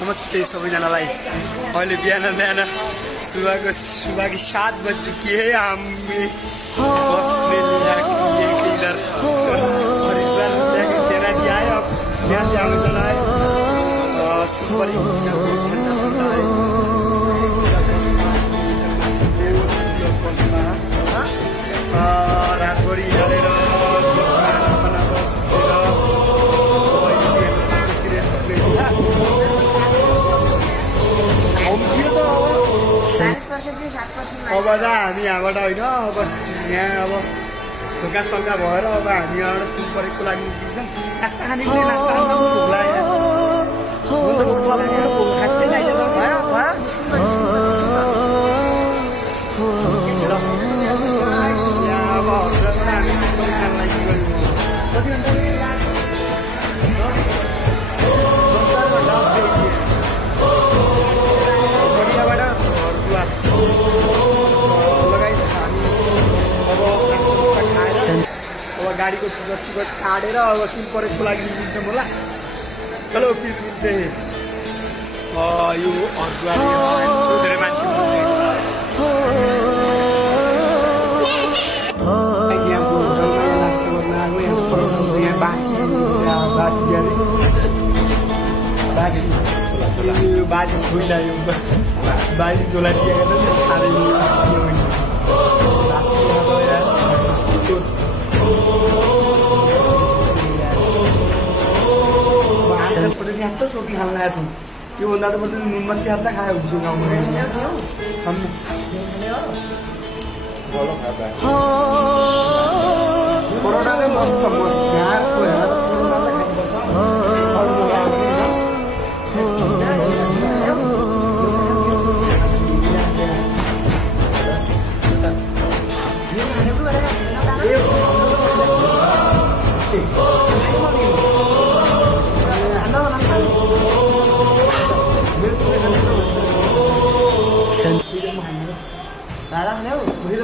नमस्ते सबैजनालाई। अहिले बिहान सुबह की 7 बज चुकी है। हामी बसने इधर हरिद्वार देना दिया है। अब यहाँ से आने चला है रातभरि हिँडेर अब हामी यहाँबाट होइन, अब यहाँ अब ढोका सल्का भएर अब हामी यहाँबाट सुनपरेको लागि निस्किन्छौँ। नास्ता खाने पनि नास्ता खानु भोक लाग्यो। गाडीको टिकट काटेर अब सुनपरेको लागि निस्किन्छौँ होला। चलो फिर मिल्दै यो हरिद्वार धेरै मान्छे बाजी छोइलायो। बाजी झोला दिएको यस्तो रोटी खान लागेको थियो। त्योभन्दा त मतलब नुनमा च्याप्दा खायो हुन्छु गाउँमा। परोटा चाहिँ मस्त यहाँको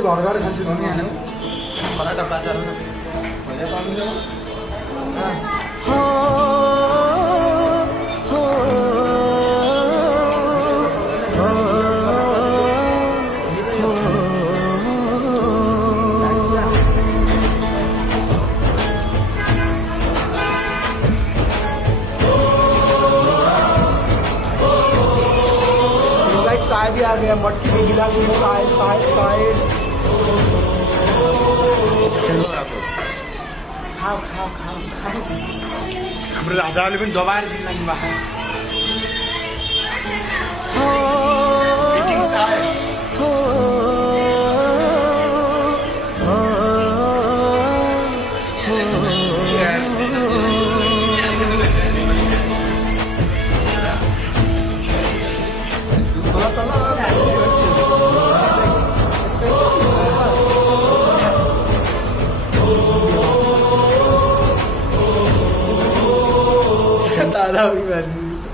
घर घर खान्छु पराठा बाजार चाय भी आ गया। मट्टी के गिलास में चाय चाय चाय खाओ खाओ खाओ खाओ। हाम्रो राजाले पनि दबाएर दिन लाग्नु भएको।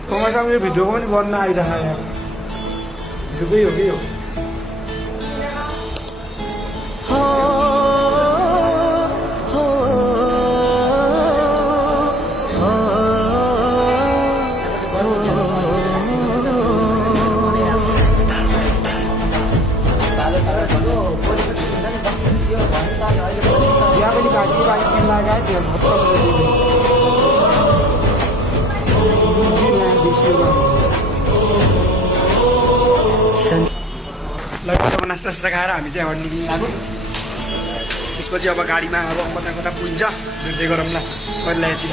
कमाइसम्म यो भिडियोको पनि बन्न आइरहेको यहाँ झुकै हो कि यो। यहाँ पनि बासी लगाए थियो। लगभग नास्ता खाएर हामी चाहिँ अब निक्लिनु लाग्यो। त्यसपछि अब गाडीमा अब कता कता पुगिन्छ हेर्दै गरौँ ल। कहिले यति